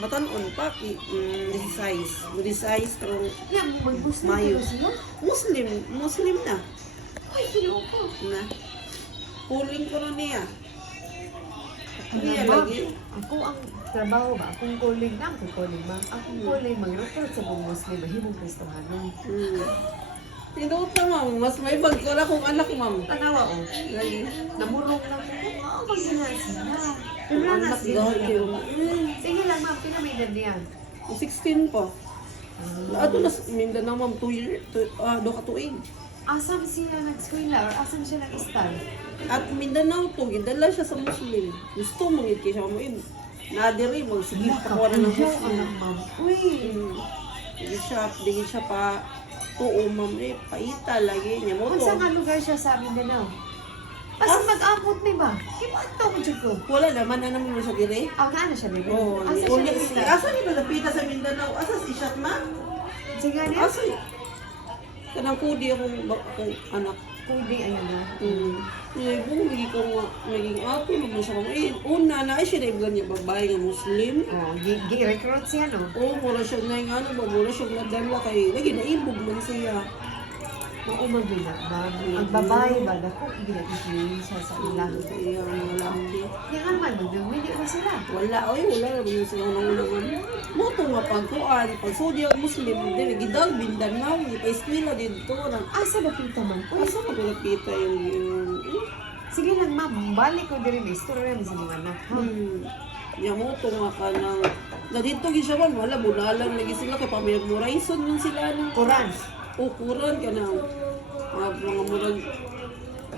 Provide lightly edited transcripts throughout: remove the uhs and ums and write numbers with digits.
Batanon pa, resize, pero Ya, mag-Muslim Mayo. pero sila? Muslim na. Ay, kinuha ko. Na. Puling ko na niya. Niya Ma'am, lagi. ako ang trabaho ba? Akong calling na, akong calling ma'am. Akong calling, mag-report sa mga Muslim, mahimong Kristohano. Tinuot na, ma'am. Mas may bag ko na kung anak, ma'am. Tanawa ko. Lagi. Namurong lang ko. Oo, mag-inas sila. Pero na Anak sila. daw kayo. Sige lang ma'am, pina may edad niyan. 16 po. Ato na sa Mindanao, ma'am. 2 years. 2 katuig. Asan siya nag-eskwela or asan siya nag-start? At Mindanao to, gidala siya sa Muslim. Gusto mo ngit kay siya mo nadiri mo sige pa na ng Muslim. Anak ma'am. Uy! Digin siya pa tuo ma'am paita lagi niya mo Kung to. saan nga lugar siya sa Mindanao? Asa mag-abot ni ba? Kipato mo dyan ko. Wala naman na naman mo sa diri. Ah, nga na siya dito. Oh, Asa siya uli nag-start? asa ni ba napita sa Mindanao? Asa si Ishat ma? Sige niya? Asa kanang kudi akong anak. Pwede, ayan na. Bumili ko nga, naging ato naman siya kung una na ay siya na ibigyan niya babae nga Muslim. Oh, gi-recruit siya, no? Oo, mura siya na yung ano ba, mura siya nadala kay, lagi naibog man siya. Oo, magbila ba? Ang babae ba? Dako, ginag-i siya sa ilang. Kaya mga lalaki. Yan nga naman, mag-video ba sila? Wala, wala naman sila unang-unang. Moto nga pagkuan, pag Saudi ang Muslim, din, gidag, Mindanao, ipa-eskwela dito. Asa ba kita man? Uy, Asa ka pinapita yung sige lang, ma'am. Balik ko din rin. Istorya rin sa mga anak, ha? yung moto nga ka ng, na dito gisa man, wala, bunalang lagi sila, kay pamemorison yun sila ng Quran. ukuran ka ng mga murag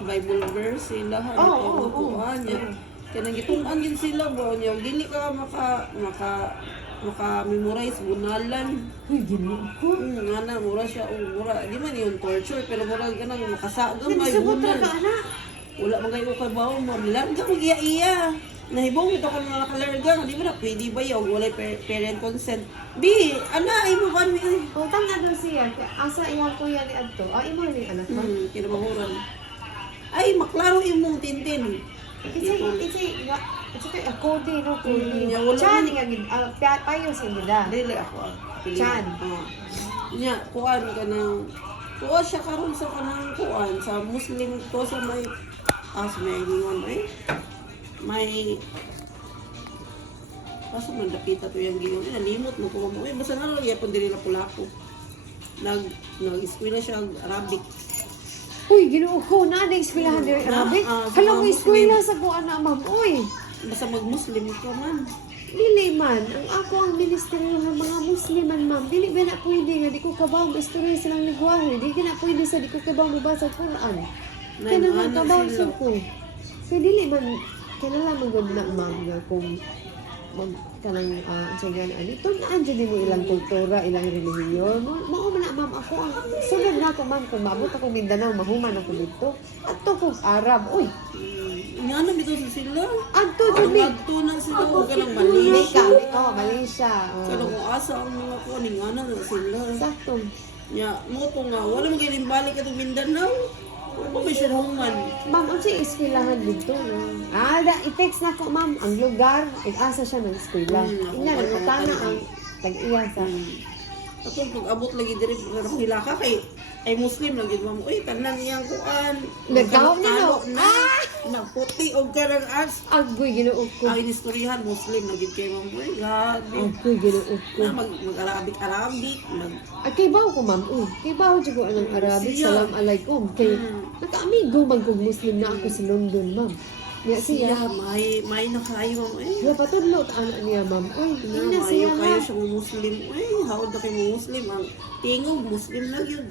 Bible verse sila, Oo, kuhaan niya. Kanang gitunan din sila ba niya, dili ka maka-memorize bunalan. Uy, gini ko. Nga na, mura siya, mura, di man yung torture, pero mura ka nang makasagam, may Nagsabot bunal. ka, anak. Wala man kayo kabaw mo, larga mo iya-iya. Nahibong ito kung nakalarga, di ba na pwede ba yun, wala parent consent. Bi, imo ba mi? O, tanga doon siya. Asa iyang kuya ni Adto. Ah, imo ni anak mo. Kinabahuran. Ay, maklaro imong tintin. Iti, kay ako din, no? Mm, wala Chan, man. nga, payo siya nila. Dili ako. Pili. Chan. Nya, kuan ka ng kuha siya karon sa kanang kuan sa Muslim to sa may sa may gingon may kaso man dapita to yung gingon nalimot mo ko mo basta na lang yapon dili na pulako nag-eskwela siya Arabic. Uy, ginoo ko na eskwelahan diri Arabic. Hala mo eskwela sa ko ana ma'am. Uy, Basta mag-Muslim ka man. dili man ang ako ang ministeryo ng mga Musliman ma'am. Dili ba na pwede nga di ko kabaw istorya silang lingwahe. Di ka na pwede sa di ko kabaw mabasa Quran. Kaya naman kabaw sa ko. Kaya dili man kailangan magod na ma'am nga kung mag kanang sa gani ani to na andiyan mo ilang kultura, ilang relihiyon. Mao man na ma'am ako ang sunod na ako ma'am kung maabot ako Mindanao, mahuman ako dito. At to kung Arab, uy. Nga na dito sa sila. Adto Ang dumi. magtunan sila o kanang Malaysia. Malaysia. Oh, Malaysia. Kanang kung asa ang mga kuning nga na sila. Sakto. Nya, mo to nga, wala mo galing balik itong Mindanao. Ano ba siya human? Ma'am, ang siya eskwelahan dito. No? I-text na ko, ma'am, ang lugar, asa siya ng eskwela. Ina, nagutana ang tag-iya sa... Ako, pag abot lagi diri hilaka kay ay Muslim lagi mo. Uy, tanan niyang kuan. Nagkahom niya, no? Na. Nagputi og karang as. Agboy, ginuog ko. Ang inistoryahan Muslim lagi kay mo. Uy, God. Agboy, ginuog ko. Na mag-Arabic, mag Ay, kay bawo ko, ma'am. Kay bawo dyan ko anong Arabic. Siya. Salam alaikum. Kay, naka-amigo Muslim na ako sa London, ma'am. Nga siya. siya may nakayo mo. Eh. Nga patudlo, anak niya, ma'am. Uy, Na, ina siya mayo nga. kayo siya Muslim. Uy, hawad na kayo Muslim. Ang tingog Muslim na yun.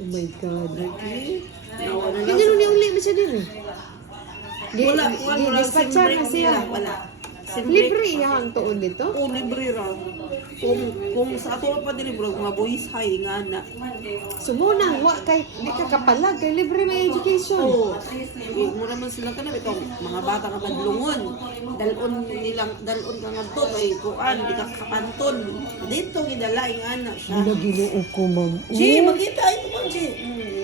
Oh my God. Lagi. Nawa na Kaya lang. gano'n ni uli mo siya din eh. Wala. Dispatcher na siya. Wala. Libre iyang tuon dito. O, libre ra. Kung sa ato pa din, bro, mga boys high nga na. Sumunang, wa kay di ka kapalag kay libre may education. Oo. Mo naman sila ka na, ito, mga bata ka madlungon. Dalon ka nga to, kay kuan, di ka kapanton. Dito, gidala, yung anak siya. Ginoo ko, ma'am. Chi, magkita, ito mo, Chi.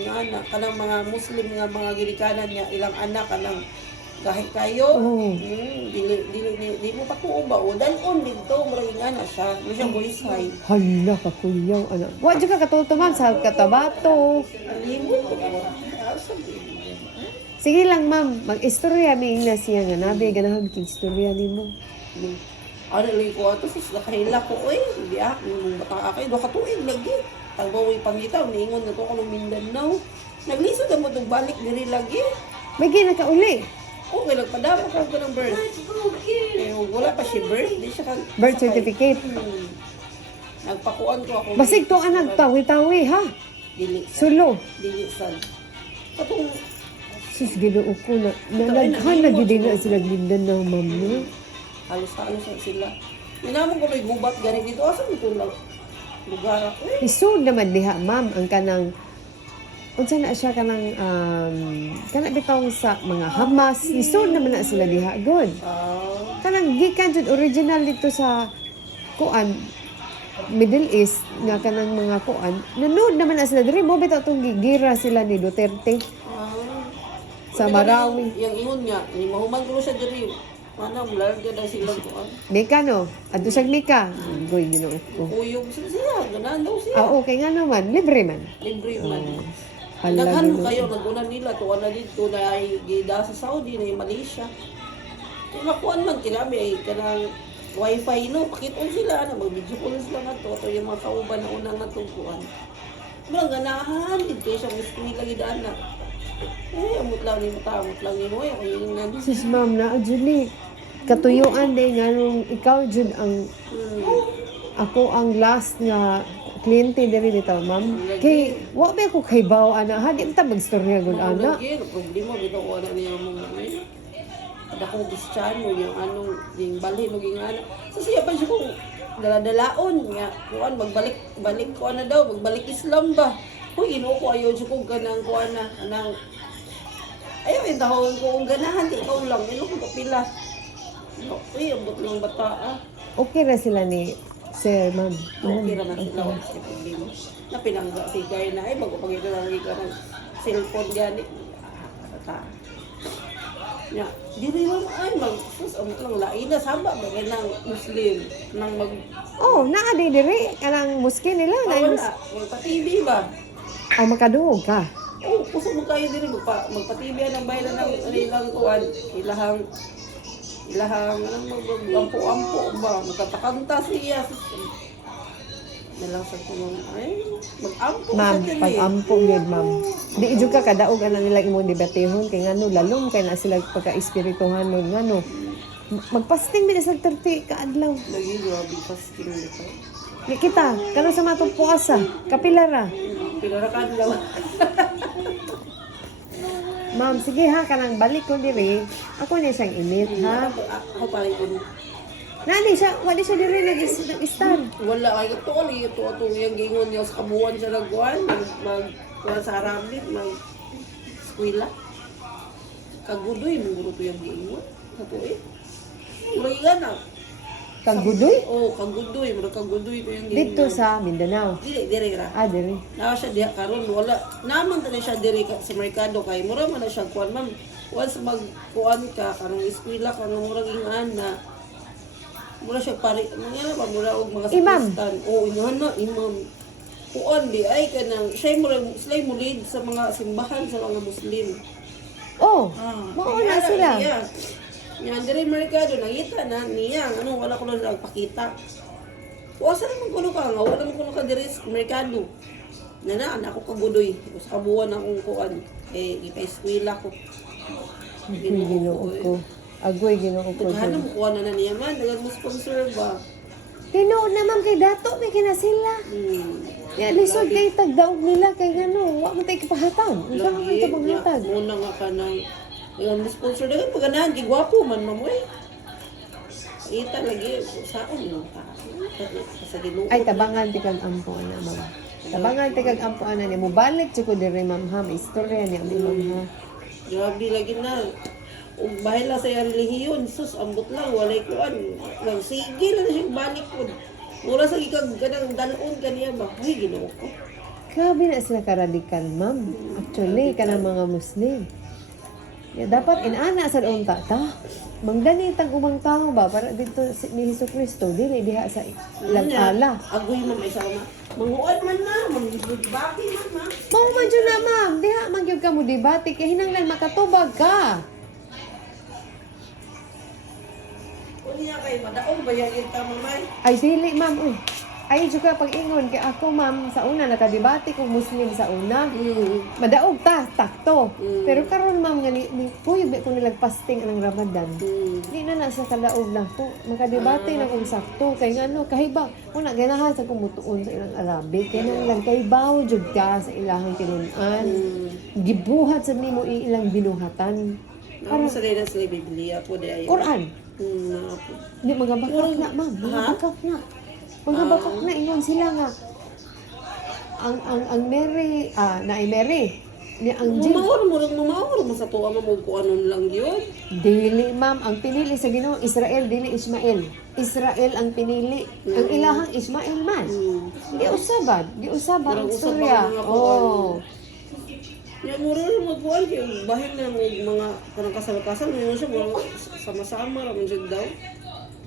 Yung anak, kanang mga Muslim nga mga ginikanan niya, ilang anak, kanang kahit kayo, Oo. di mo pa ko ba, o dalon dito, maraming nga na siya, may siya voice high. Hala ka kuyaw anak. Wa jud ka katuto ma'am sa katabato. Alimon ko ko. Asa Sige lang ma'am, mag-istorya mi na siya nga nabi ganahan kig istorya nimo. ano lang ko ato sis nakahila ko oy hindi mong bata kay do ka tuig lagi tagbawi pangitaw niingon na to ko ng Mindanao naglisod mo tong balik diri lagi May ginakauli. oh kay nagpadama ka ng birth eh wala pa si birth di siya Birth certificate. nagpakuan ko ako Basig to anak tawi-tawi ha. dili Sulo. dili sad katong Sus Ginoo ko na nalaghan na gid na sila Mindanao ma'am no. halos-halos na sila minamon ko may gubat gani dito asa mo itong lugar ako eh Lisod naman diha ma'am ang kanang unsa na siya kanang kana bitaw sa mga Hamas lisod naman na sila diha good. Kanang gikan jud original dito sa kuan Middle East nga kanang mga kuan nanood naman na sila diri mo bitaw tong gigira sila ni Duterte sa Marawi. Yang ingon niya, ni mahuman ko siya diri. Mana larga daw sila ko. Mika no, adto sa Mika. Goy Ginoo ko. Uyog sila, ganan daw siya. Ah okay nga naman, libre man. Libre man. Hala, Daghan Ginoo. kayo naguna nila tuwa na dito na ay gida sa Saudi na Malaysia. Kaya makuan man kinabi ay kanang wifi no, pakiton sila na mag-video call sila nga to yung mga kauban na unang natungkuan. Mga ganahan dito siya gusto nila gidaan na. Amot lang ni mo amot lang ni mo ay yung nandun. Sis ma'am na Julie. Katuyuan din nga nung ikaw jud ang ako ang last nga kliyente diri bitaw ma'am. Kay wa ba ko kay baw ana ha di ta magstorya gud ana. Lagi, problema bitaw ko na niya mo ay. Ada ko Kristiyano yung anong yung balhin og yung ano. So siya pa siya kung daladalaon nga kuan magbalik ko na daw magbalik Islam ba. Uy, ino ko ayaw siya kung ganang kuan na anang ayaw yung tahon ko kung ganahan di ikaw lang ino ko kapila. No, uy, abot lang bata ah. Okay ra sila ni Sir ma'am. Okay ra na sila wala siya problema. Na pinangga si Gary na ay bago pag ito lang ka ng cellphone gani. Bata. Ya, dili lang ay magsus ang lang lain na saba ba ng Muslim nang mag Oh, naa di diri kanang muski nila na wala may pa-TV ba? ang makaduog ka. Oh, puso mo kayo diri magpa-TV ang bayan ng ilang kuan ilahang anong mag-ampo-ampo ba magkatakanta siya nalang sa tulong ay mag-ampo Ma'am, sa dili. pag-ampo yun, ma'am. Di jud ka kadaog ana nila imong debatehon kay ngano lalom kay na sila pagka-espirituhan nun ngano. Magpasting mi sa 30 ka adlaw. Lagi grabe fasting dito. Di kita, kano sa matong puasa, kapilara. Pinarakan daw. Ma'am, sige ha, kanang balik ko diri. Ako na siyang init, ha? Ako pala ko. Nani siya, wala siya diri nag-stand. Wala kay ito ali ito ato yung gingon niya sa kabuan siya nagkuhan kuha sa Arabit mag eskwela. Kagudoy mo guro to yung gingon. Kato eh. Mura gana. Kagudoy? Oh, kagudoy, mura kagudoy to yung gingon. Dito sa Mindanao. Dili ra. Ah, diri. Nawa siya diha karon wala naman tani siya diri sa merkado kay mura man na siya kuan ma'am. Once magkuan ka kanang eskwela ka nga mura gingan na mura siya pare mga ba mura og mga Imam. sakristan. Oo, inahan na imam. Kuan di ay kanang siya mura sila mo lead sa mga simbahan sa mga Muslim. Oh, mao na sila. Yan diri merkado nangita na niya ano wala ko lang nagpakita. Wasa naman kuno ka nga wala naman kuno ka diri sa merkado. Nana anak ko kagudoy. Sa kabuan akong kuan ipa-eskwela ko. Agoy ginoo ko. Agoy ginoo ko. Ano mo kuha na niya man, dagan mo sponsor ba? Tinuod naman kay dato may kina sila. Ya lisod kay tagdaog nila kay ngano, wa mo tay kapahatan. Unsa man ka panghatag? Muna nga ka ng yung sponsor dagan paganahan gigwapo man mamoy. Ita lagi saon mo ta. Sa Ginoo. Ay tabangan ti kag ampo ana ma'am. Tabangan ti kag ampo ana ni mo balik jud ko diri ma'am ha, may istorya niya ni ma'am ha. Grabe lagi na. Ug bahila sa iyang relihiyon, sus ambot lang walay kuan. Sige na siya balik ko. Mura sa ikag ganang dalon kaniya ba? Ay Ginoo ko. Grabe na sila ka-radical ma'am. Actually kanang mga Muslim. Ya, dapat inana sa unta ta. Mangdanitang umang tao ba para dito ni Hesus Kristo dili diha sa ilang ala. Agoy man may sama. Manguad man na, mangbaki man ma. Mao man jud na ma'am, diha man gyud ka mo debate kay hinanglan makatubag ka. Unya kay madaong bayagin ta mamay. Ay dili ma'am, uy. Ay jud ka pag-ingon kay ako ma'am sa una nakadebate kung Muslim sa una. Madaog ta, takto. Pero karon ma'am nga ni puyo ko nilag fasting ang Ramadan. Di na sa kalaog lang po. Makadebate na kung sakto. Kay ngano, kahiba. Una, ganahan sa kumutuon sa ilang Arabic. Kaya nang lang, kahibaw jud ka sa ilahang tinunan. Gibuhat sa nimo ilang binuhatan. Para sa dina sa Biblia po di ayo. Quran. Di mga bakak na, ma'am. Mga bakak na. Mga bakak na, ingon sila nga. Ang Mary, na ay Mary. Ni ang Jin. Mamaor mo sa tuwa mo kung anon lang yun. Dili ma'am, ang pinili sa Ginoo Israel dili Ismael. Israel ang pinili. Ang ilahang Ismael man. Di usabad ang istorya. Oh. Yan mo rin magbuwan kayo. Bahin na mga kanang kasal-kasal. Ngayon siya mga sama-sama. Ramon siya daw.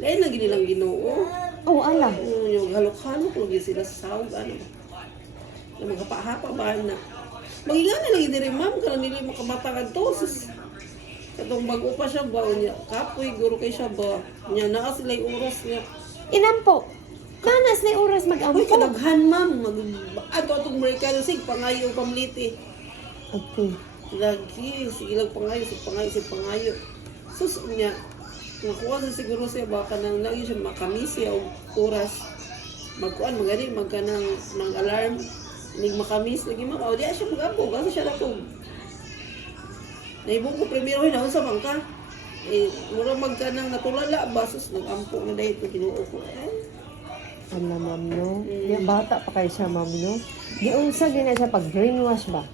Lain na ginilang Ginoo. Oh, ala. Yung halok-halok. Lagi sila sa sahog. Ano ba? Yung magkapahapa ba na. Magigana na lang hindi rin ma'am. Kaya nila makamatagad to. Katong bago pa siya ba. Niya, kapoy, guro kay siya ba. Niya naa sila yung oras niya. Inampo. Kanas na yung oras Uy, mag-ampo. kadaghan ma'am. Ato atong Amerikano. Sige, pangayo pamliti. Okay. Lagi, sige lang pangayo, sige pangayo. Sus niya, nakuha sa siguro siya baka nang lagi siya makamis siya og oras. Magkuan, magani, magkanang ng alarm. Hindi makamis, lagi makaw. Di siya mag-ampo, kasi siya natog. Naibong ko primero, hinahon sa bangka. Mura magkanang natulala, basos nag-ampo na dahil ito, kinuo ko. Ala, ma'am, no? Di, bata pa kayo siya, ma'am, no? Di unsa din na siya pag-brainwash ba?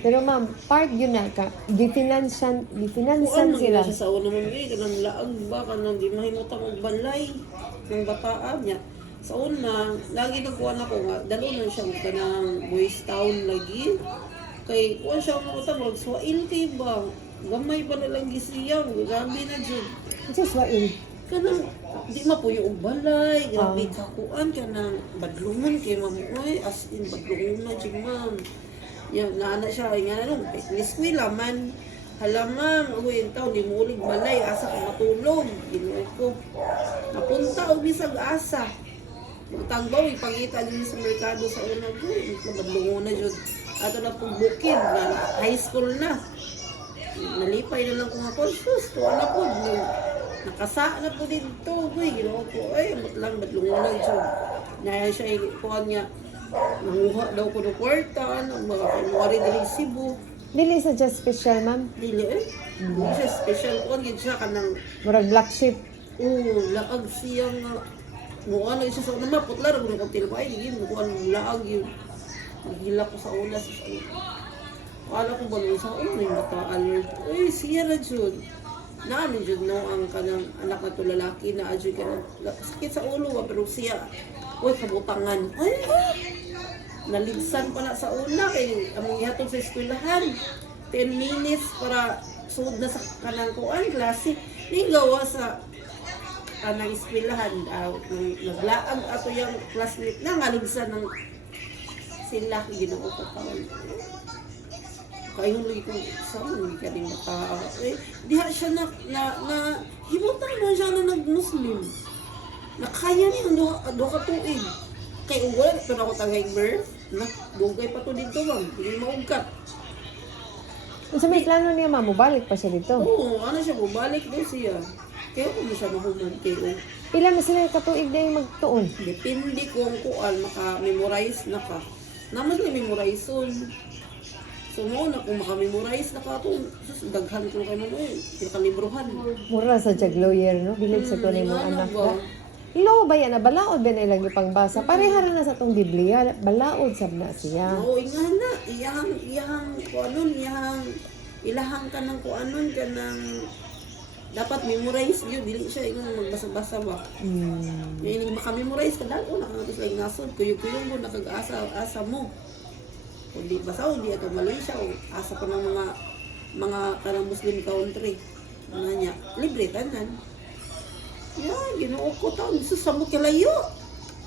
Pero ma'am, part yun na ka, difinansan Kuan sila. siya sa una mong kanang laag ba, kanang di mahimutang og balay ng bataan niya. Sa una, lagi nagkuhan ako nga, dalunan siya ng kanang Boys Town lagi. Kay kuhan siya mga utang, magswail kay ba? Gamay pa na lang gisiyang, gabi na dyan. Just what in? Kanang, di mapuyo og balay, grabe kakuan, kanang badlungan kay mamuoy, as in badlungan na dyan ma'am. Yan, naana siya, ay nga na nung, niskwila man. Hala ma'am, uwi yung taon, di mo ulig balay, asa ka matulog. Ginuo ko. Napunta og bisag asa. Magtanggaw, ipangita din sa merkado sa una ko. Badlungan na dyan. Ato na pong bukid, na high school na. Nalipay na lang kung ako, sus, tuwa na po. Nakasa na po dito, boy. Ginawa ko, ay, lang, badlungan na dyan. Naya siya, ikuhan niya, nanguha daw ko ng kwarta, mga January daling Cebu. Dili sa just special, ma'am. Dili Hindi siya special kuhan, gid siya kanang, Murag black sheep. laag siyang, mukha na siya sa una, maputla, rin ko tilba, ay, hindi, mukha ng laag yun. Naghila ko sa ulas. Akala ko ba nung sa una, yung mata alert. Uy, siya na dyan. Namin dyan, no, ang kanang anak na to lalaki na adyo ka na, sakit sa ulo, pero siya, uy, kabutangan. Ay, naligsan pa na sa una, kay among ihatod sa eskwelahan. 10 minutes para suod na sa kanang kuan, klase. Ni gawa sa kanang eskwelahan, naglaag ato yung classmate na, naligsan ng sila, ginoo ko pa. Kayo lagi kong isang, hindi ka rin diha siya na himutan mo siya na nag-Muslim. Nakaya niya ang doha ka tuig. Kaya wala ito na ako tagay birth, na bugay pa to dito bang, hindi maugkat. Sa may plano niya, ma'am, balik pa siya dito. Oo, ano siya, bumalik daw siya. Kaya kung siya mahuman kayo. Pila na sila katuig na yung magtuon. Depende kung kuan, maka-memorize na ka. Naman na memorize-on. So mo na kung makamemorize na ka itong daghan ko kayo mo kalibruhan. Mura sa jag lawyer, no? Bilig sa tunay mo anak ba? na. Ilo ba yan na balaod ba na ilang ipangbasa? Pareha na sa itong Biblia, balaod sab na siya. Oo, nga na. Iyahang kuanon, ilahang ka ng kuanon ka ng dapat memorize yun. Dili siya yung magbasa-basa ba. Yung makamemorize ka dahil na kang lang nasod. Kuyog-kuyog mo, nakag-asa mo. Kung di basa o di ato Malaysia o asa pa ng mga kanang Muslim country. Ano niya, libre tanan. Yan, Ginoo ko taon. Susamot ka layo.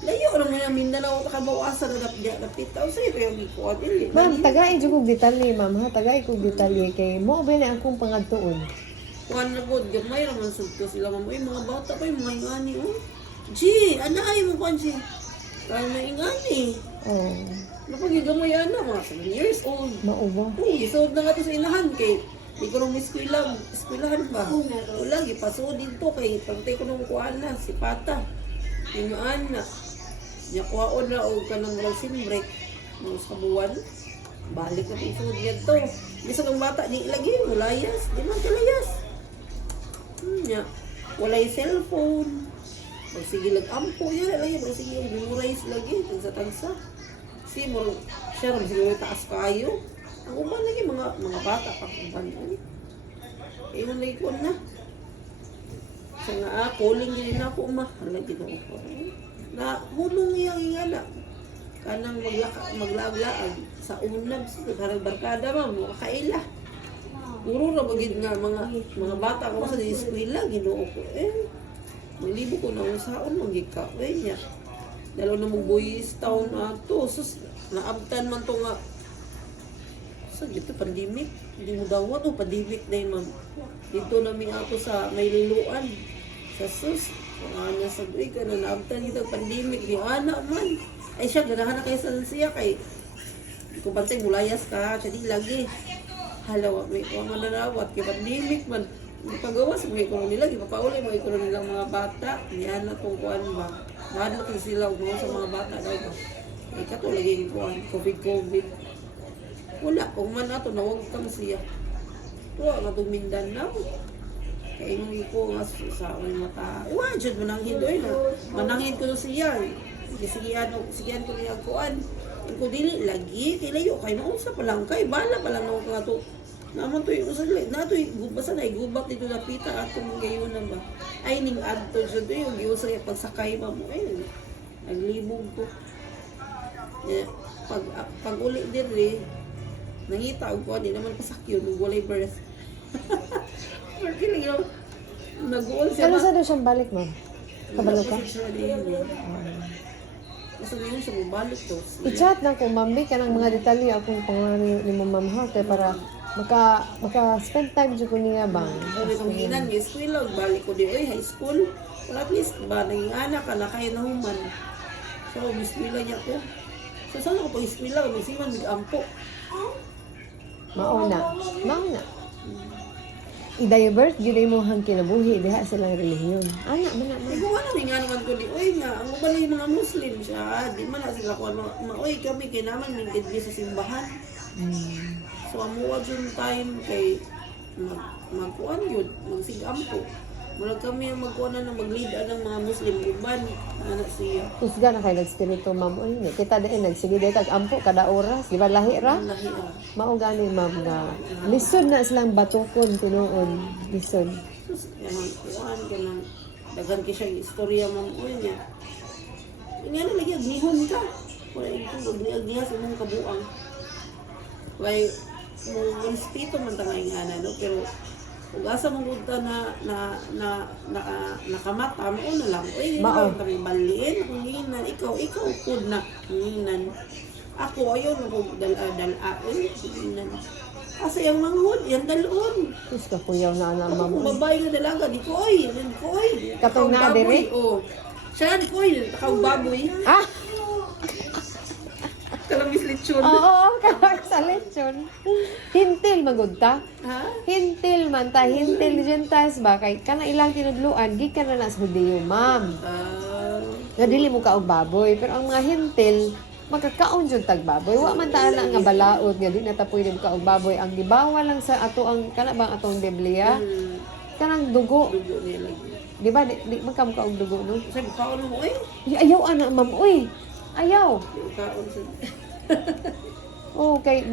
Layo lang na Mindanao kabawasan na dapit taon sa iyo yung kuha dili. Ma'am, tagay jud kog detalye, ma'am ha. Tagay kog detalye kay mo ba na akong pangadtuon. Kuan na pod gamay ra man sud ko sila ma'am. Uy, mga bata pa yung mga ingani oh. G, anay mo kuan G. Kaya na ingani. Oh, Napagigamay ana mga 7 years old. mao ba? Uy, isod na nga to sa inahan kay di ko nung eskwelahan ba? Wala, gipasod dito kay pantay ko nung kuhaan na, si Pata. Yung ana. Niya kuhaon na o ka ng rosin break. Mga sa buwan. Balik na itong food niya to. Bisa ng bata, di ilagay, mulayas. Di man kalayas. Niya, walay cellphone. Magsige ampo yan, lagi magsige memorize lagi, tagsa-tagsa. Si mo siya ram siguro taas kayo. Ang uban lagi mga bata pa uban. Ayun lagi ko na. Sa nga calling din ako ma, hala Ginoo ko. Na hulong yang ingana. Kanang maglaglaag sa unab sa karang barkada man mo kaila. Puro ra bagid nga mga bata ko sa eskwela Ginoo ko. Malibo ko na usaon mong gikaway niya. Dalo na mong boys town ato. Sus, naabtan man to nga. Sa dito, pandemic. Hindi mo dawat o pandemic na yun, ma'am. Dito namin ako sa may liluan. Sa sus, ana sa duwi ka na naabtan dito pandemic. Di ana man. Ay siya, ganahan na kayo sa siya kay. Di ko bantay, mulayas ka. Siya di lagi. Halawa, may mananawat. Kaya pandemic man. Pagawas mga ikonomi nila, ipapauli mga ikonomi nilang mga bata. Yan na itong kuhan ba. Mahal na sila mga sa mga bata daw ba. Ikaw lagi yung kuhan, COVID. Wala, kung man nato, nawag kang siya. Tuwa na itong Mindanao. Kaya yung ko nga sa aking mata. Dyan mananghin doon na. Mananghin ko na siya. Sigihan ko niya kuhan. Kung dili, lagi, kilayo. Kaya maunsa pa lang kay. Bala pa lang nawag nga ito. Naman to yung usalit. Nato yung basta na igubak dito na pita atong gayon na ba. Ay ning adto sa to yung giusay pagsakay ba mo. Ay naglibog ko. Pag uli diri nangita og ko di naman pasakyo ng walay birth. Porque lang yung nag-uol siya. Ano sa daw siyang balik, ma'am? Kabalo ka? Kasi ngayon siya bumalik to. I-chat na ko, ma'am, di ka ng mga detalye akong pangalan ni ma'am ha, kaya para maka-spend time dyan ko niya bang. Sabi kong hinan, may school lang, balik ko di, high school. Well, at least, ba, naging anak ka na kaya na human. So, may school lang niya ko. So, saan ako pag school lang, may siman, may ampo. Mauna. I-divert, yun mo hang kinabuhi, diha silang relihiyon. Ana, mana. Kung ano, nga naman ko di, uy nga, ang ubala yung mga Muslim siya, di man na sila ko, uy kami, kaya naman, may gidli sa simbahan. So, amuwag yung time kay magkuhan yun, magsigampo. Mula kami ang magkuhan na maglida ng mga Muslim, iban, anak siya. Usga na kayo nag-spirito, ma'am. O yun, kita din, nagsige din, tag-ampo, kada oras. Di ba, lahi ra? Lahi ah. Mao gani, ma'am, nga. Lisod na silang batukon, tinuon. Lisod. Tapos, yan, kuhan ka ng, dagan ka siya yung istorya mamuhay niya. Nga na lagi, agnihon ka. Wala yung agniha sa mong kabuang. Like, mong inspito man ta ngayon ana, no? Pero, kung asa mong unta nakamata, mo na lang. Uy, ikaw kami baliin. Kung hinan, ikaw pod na. Hinan. Ako, ayaw na kung dala-dala. Hinan. Kasi yung manghod, yan dalon. Tapos kakuyaw na na, ma'am. Kung babae nga dalaga, di ko oy. Katong na, dire? Oh. Siya, di ko oy. Takaw baboy. Ah! Kalabis lechon. Oo, kawag sa lechon. Hintil magud ta. Ha? Hintil man ta, hintil gentas ba kay kana ilang tinudluan gikan na nas Hudiyo, ma'am. Nga dili mo ka og baboy, pero ang mga hintil makakaon jud tag baboy. Wa man ta ana nga balaod nga di na ta pwede mo ka og baboy. Ang gibawa lang sa ato ang kana bang atong Biblia. Kanang dugo. Dugo niya lagi. Di ba di man ka mo ka og dugo no? Sabi, kaon mo eh. Ayaw ana, ma'am. Uy. Ayaw. Kaon sa... Oh, kay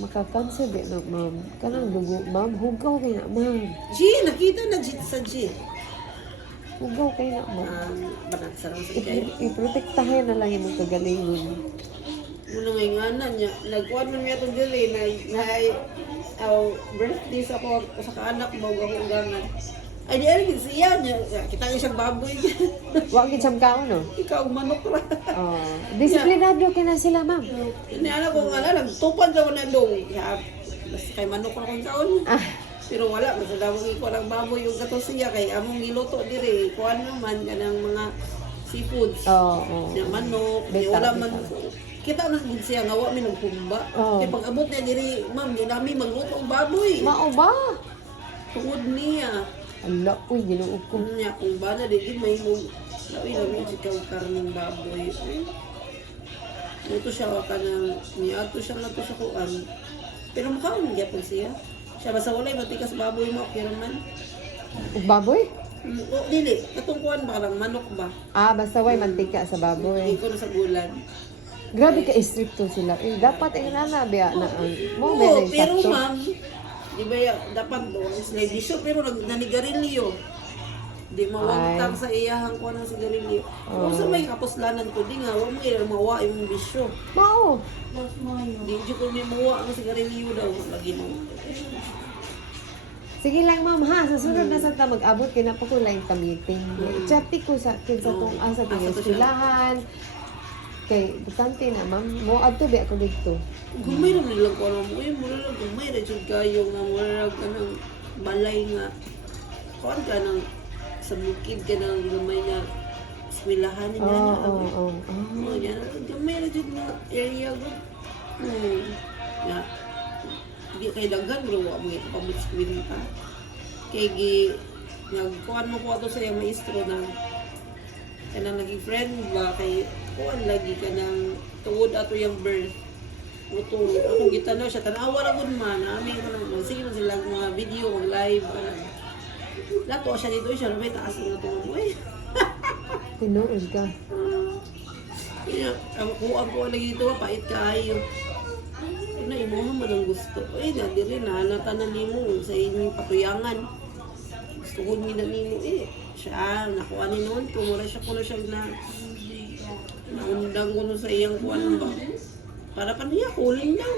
maka-cancer di na, ma'am. Kanang dugo, ma'am. Hugaw kay na, ma'am. G, nakita na G sa G. Hugaw kay na, ma'am. Banat sa lang sa kayo. I-protektahin na lang yung kagalingon. Muna nga yung anan niya. Nagkuhan man niya itong dili na birthday sa ko sa kaanak mo akong gangan. Ay di ari siya niya. Kita nga siyang baboy niya. Wa gid sab kaon no. Ikaw manok ra. Oh, disiplinado kina sila, ma'am. Ini anak ko nga nagtupad daw na dong. Basta kay manok ra kung kaon. Ah, Pero wala, basta daw ko ng baboy yung gato siya kay among giluto diri. Kuan naman kanang mga seafoods. oo. Yung manok, di Beta, wala beta. man. Kita na gud siya nga wa mi nagpumba. Oo. Kay pag abot niya diri, ma'am, di nami magluto og baboy. Mao ba? Tungod niya. Ala, uy, ginuog ko. Kung niya kung bana di may mo lawi lang si kaw karning baboy. Ito siya ka nang niya to siya na to sa kuan. Pero mukhaon gyapon siya. Siya basta walay matikas baboy mo pero man. Ug baboy? O dili, katong kuan ba lang manok ba? Ah, basta way mantika sa baboy. Iko na sa gulan. Grabe ka istrikto sila. Eh, dapat ang nana biya na ang mo Oo, ba pero sakto. ma'am, di ba dapat doon, slay bisyo, pero nanigarilyo. Di mawagtang sa iyahang kuha ng sigarilyo. Kung sa may kapuslanan ko, di nga, huwag mo mawa yung bisyo. Mao. Di dyo ko may mawa ang sigarilyo daw. Lagi mo. Sige lang ma'am ha, sa sunod na sa ta mag-abot kay na pa ko lang ka meeting. Chati ko sa kinsa tong asa Asa tingin to siya? eskwelahan. Kay butante na ma'am, mo adto bi ako dito. Gumay na nilang ko alam mo, mula lang gumay na dyan kayo nga mula ka ng balay nga. Kuhan ka ng sa bukid ka ng gumay na eskwelahan niya na. Oo. Oh, yan. Gamay na dyan na area ko. Ya. Di kay daghan bro wa mo pabitskwil ka. Kay gi nagkuhan mo ko ato sa iyang maestro na kanang naging friend ba kay kuhan lagi ka ng tuod ato yung birth. Luto, ako gitanaw siya, tanawa ra gud man, amin ko lang, sige man sila mga video, mag live, lato siya dito, siya may taas na ito mo eh. Tinuod ka. Kaya, kuha ko lagi ito, pait kaayo. Na imo man ang gusto. Eh, na diri na natanan nimo sa inyong patuyangan. Gusto ko nila nimo eh. Siya, nakuha ni noon, kumura siya ko na siya na naundang ko na sa iyang kuwan ba. Para pa niya, kuling daw.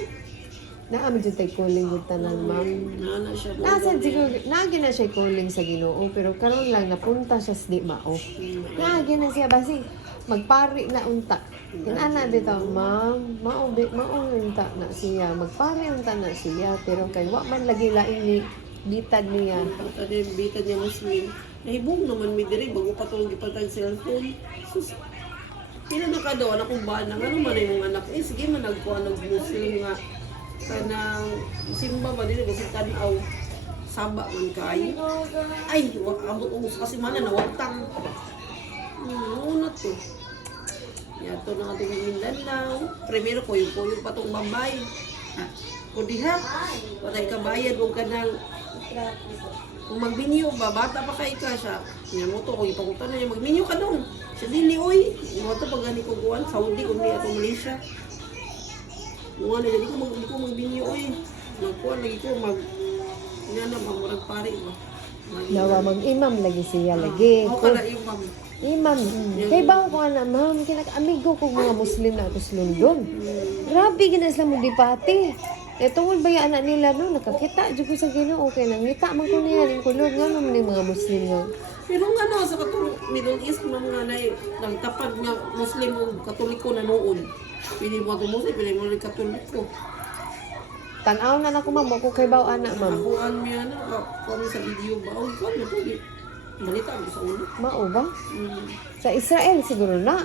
Naami jud tay calling gud tanan ma'am. Nana siya mo. Nasa siguro naagi na siya calling sa Ginoo pero karon lang napunta siya sa di mao. Naagi na siya basi magpari na unta. Kinana bitaw ma'am, mao unta na siya. Magpari unta na siya pero kay wa man lagi lain ni bitad niya. Tadi bita niya Muslim. Nahibong naman mi diri bago pa tulog ipatag cellphone. Sus. Pila na ka daw anak kong bana. Ano man yung anak? Eh sige man nagkuha Muslim nga. Kanang simba ba dili kasi tanaw saba man kay ay abot ubos kasi mana nawagtang una to yato na ating Mindanao primero ko yung patong babay o diha patay ka bayad o kanang kung magbinyo ba bata pa kay ka siya niya mo to kung ipakutan na niya magbinyo ka dong sa dili oy mo to pag gani ko kuwan Saudi kung niya to Malaysia. Mga na, hindi ko magbinyo eh. Magkuhan lagi ko, magmurag pari ba. Nawa mag-imam lagi siya lagi. Ako ka na imam. Imam. Kay ba ko na ma'am, kinaka-amigo ko mga Muslim na ako sa London. Grabe gina sila mo dipati. Eh tungod ba yung anak nila no, nakakita jud ko sa Ginoo okay nang ngita man ko niya ning kulog nga naman yung mga Muslim nga. Pero nga no, sa katulog, Middle East na mga nagtapad nga Muslim o Katoliko na noon. Pili mo ito Muslim, pili mo rin Katoliko. Tanaw na nako ma'am, ako kay baw anak ma'am. Nakuhaan mo yan, kung sa video ba, o ikaw na ito, balita mo sa ulo. Mao ba? Sa Israel siguro na.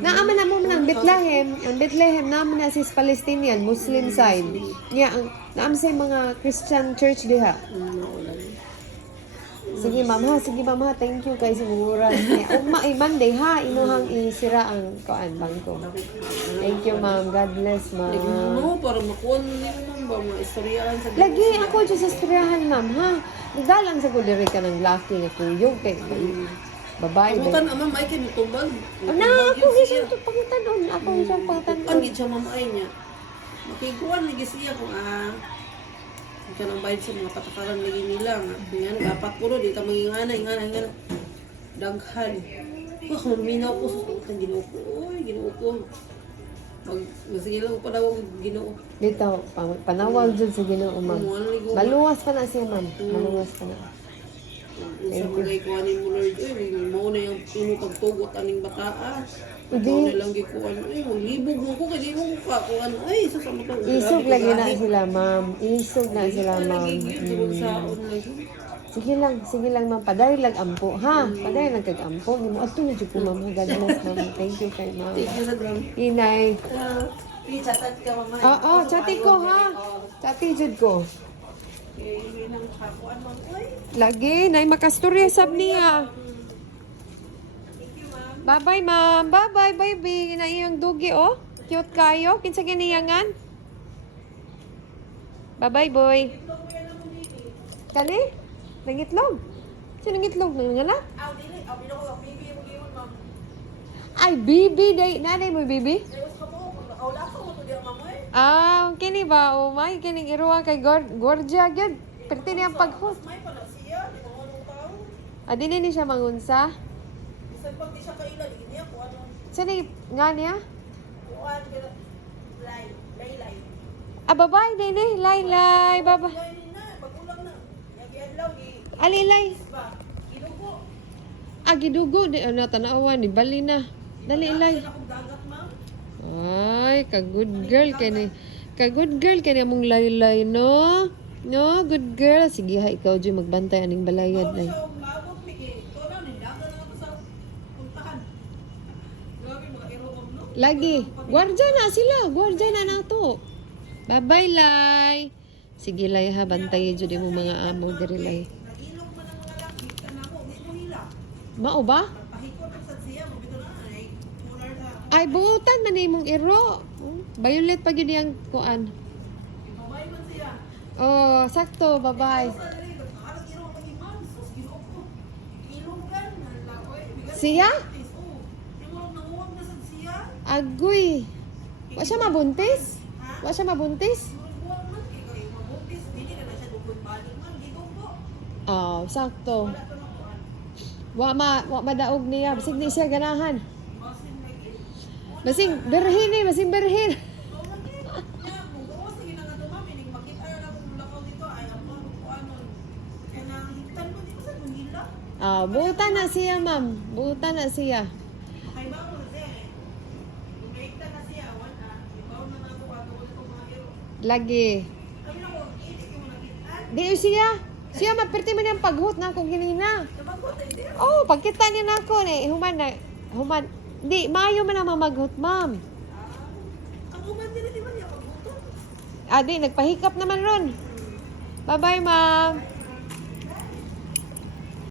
Naaman na mo ng Bethlehem. Ang Bethlehem naman na sis Palestinian, Muslim side. Niya, naam sa mga Christian church diha. Sige ma'am ha, thank you kay sinuran. Ugma ay Monday ha, inuhang isira ang kuan bangko. Thank you ma'am, God bless ma'am. Ano, para makuha naman ba, mga istoryahan sa Lagi ako dyan sa istoryahan ma'am ha. Nagdalang sa kudiri ka ng laki nga kuyog kay babae. Kamutan naman, may kayo tumbag. Ana, ako gisang to pangtanon. Ako gisang pangtanon. Ang gid siya mamay niya. Makikuan lagi siya kung ka nang bayad sa mga patakaran lagi nila nga. Yan, dapat puro, di ka maging anay. Daghan. Minaw ko sa Ginoo ko. Uy, Ginoo ko. Sige lang pa daw Ginoo. Dito, panawag dyan sa Ginoo, ma'am. Maluwas pa na siya, ma'am. Maluwas pa na. Sa mga ikuanin mo, Lord, mo na yung pinupagtugot aning bataa. Hindi. Ikaw na lang gikuan, maglibog mo ko, kaya mo ka, kuan, susama ko. Isog lagi na sila, ma'am. Isog na sila, ma'am. Sige lang, ma'am. Paday lang ampo, ha? Paday lang kag-ampo. Hindi mo, ato na dyan po, ma'am. God bless, ma'am. Thank you kay ma'am. Thank you sa drum. Inay. I-chatat ka, mama. Oo, chati ko, ha? Chati jud ko. Okay, yun ang kakuan mo. Lagi, nay makastorya sab niya. Bye-bye, ma'am. Bye-bye, baby. Na iyang dugi, oh. Cute kayo. Kinsa giniyangan? Bye-bye, boy. Kani? Nangitlog? Sino nangitlog? Nangitlog na? Ay, bibi. Nanay mo, bibi? Ah, kini ba? Oh, may kining iruwa kay Gorgia, gyud. Perti niya pag-host. Adi ni siya mangunsa? Saan nga niya? Ah, babay din eh. Lay. Babay. Alilay. Ah, gidugo. Di, natanawan. Di bali na. Dali, ilay. Ay, ka-good girl ka ni. Ka-good girl ka ni among laylay, no? No, good girl. Sige ha, ikaw dyan magbantay aning balayad. Ay. Lagi. Gwardya na sila. Gwardya na nato. Bye-bye, Lay. Sige, Lay ha. Bantayin dyan mo mga amo diri, Lay. Mao ba? Ay, buutan man imong iro. Violet pa yun yung kuan. Oh, sakto. Bye-bye. Siya? Agoy. Wa siya mabuntis? Wa siya mabuntis? Oh, sakto. Wa madaog niya. Basig ni siya ganahan. Basing berhin. Ah, buutan na siya, ma'am. Buutan na siya. Lagi. Di siya. Siya maperti man yung paghut na ako ginina. Oh, pagkita niya na ako ni human. Di mayo man ang mamaghut, ma'am. Ah, di nagpahikap naman ron. Bye-bye, ma'am.